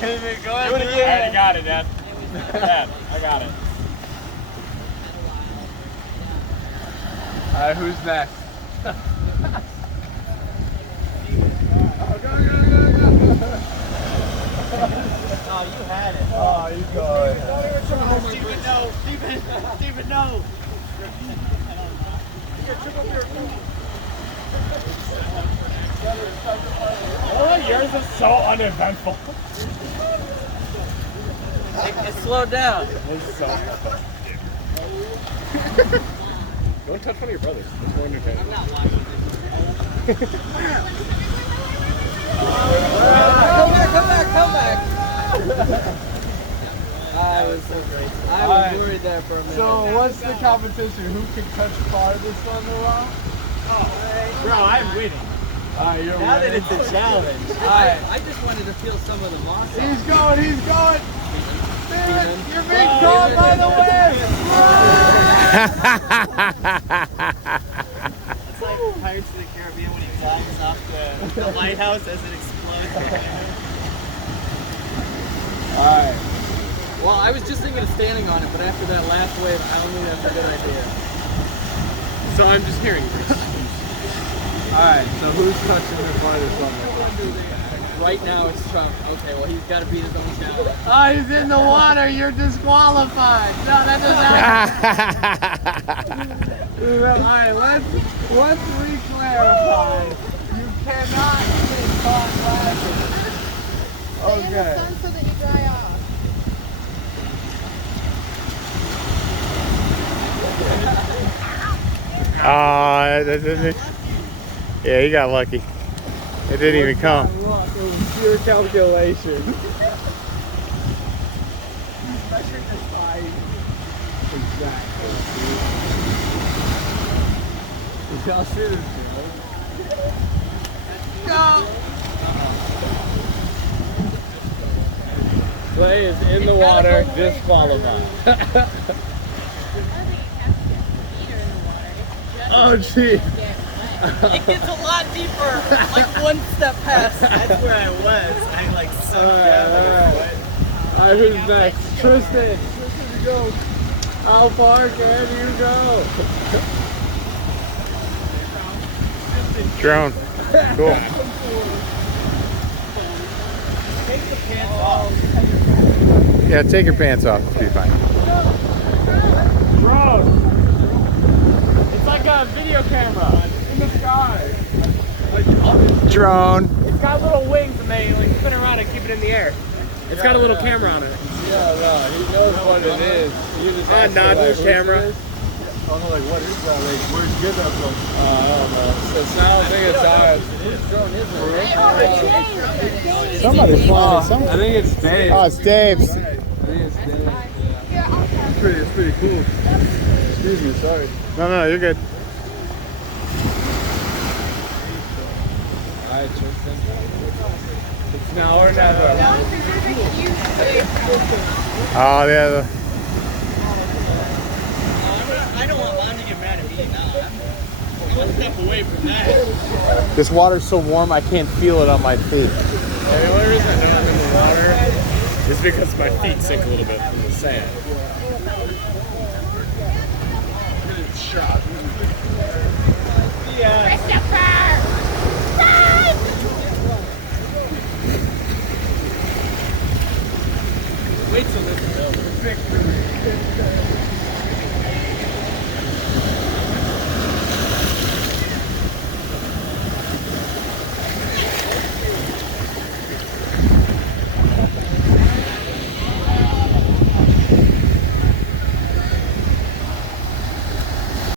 Do it again. again. I got it, Dad. Dad, I got it. Alright, who's next? Oh, you had it. Oh, you got it. Steven, no. Steven, no. Oh, yours is so uneventful. It slowed down. It's so uneventful. Don't touch one of your brothers. It's more entertaining. I'm not watching this. Come back. I was so great. I was worried there for a minute. So, what's the competition? Who can touch farthest on the rock? Bro, I'm winning. Alright, you're Now that winning. it's a challenge. I just wanted to feel some of the moss. He's going! Steven, you're being caught by the wind! It's like Pirates of the Caribbean when he dives off the lighthouse as it explodes. Alright. Well, I was just thinking of standing on it, but after that last wave, I don't think that's a good idea. So I'm just hearing this. Alright, so who's touching the farthest on the rock? Right now, it's Trump. Okay, well, he's got to beat his own challenge. Oh, he's in the water. You're disqualified. No, that doesn't happen. Alright, let's re-clarify. You cannot be caught laughing. Stay in the sun so that you dry off. Oh, that didn't. Yeah, he got lucky. It didn't even come. It was pure calculation. Exactly. Y'all see this? Go! Clay is in the water, disqualified. Oh, gee. It gets a lot deeper, like one step past. That's where I was. I like sunk down. Alright, who's next? Tristan, go. How far can you go? Drone. Cool. Take the pants off. Yeah, take your pants off. It'll be fine. Bro, it's like a video camera in the sky. Drone. It's got little wings and they like spin around and keep it in the air. It's got a little camera on it. Yeah, no, he knows what it is. You just ask him, Nadu's like, camera. what's this? I'm like, what is that? Like, where'd you get that from? I don't know. So now I think it's ours. Somebody's flying something. I think it's Dave. Oh, it's Dave's. I think it's Dave. It's pretty cool. Excuse me, sorry. No, you're good. Alright, Tristan. It's now or never. Oh, yeah. I don't want Mom to get mad at me now. I'm one step away from that. This water's so warm I can't feel it on my feet. The only reason I know I'm in the water is because my feet sink a little bit from the sand. Wait till this is over.